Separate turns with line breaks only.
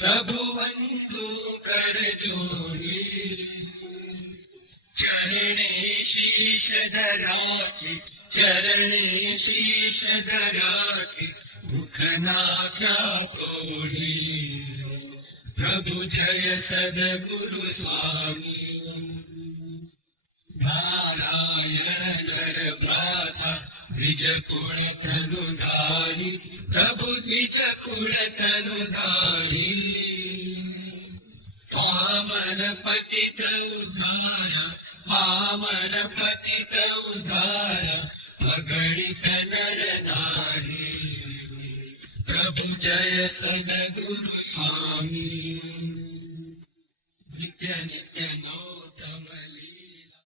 प्रभु बंधु कर जोड़ी चरणे शीश धराचे चरणे शीश धराचे मुखना क्या तोड़ी प्रभु जय सदगुरु स्वामी तनुधारी पावन पतित उद्धार अगणित नर नारी प्रभु जय सदगुरु स्वामी नित्य नौतमली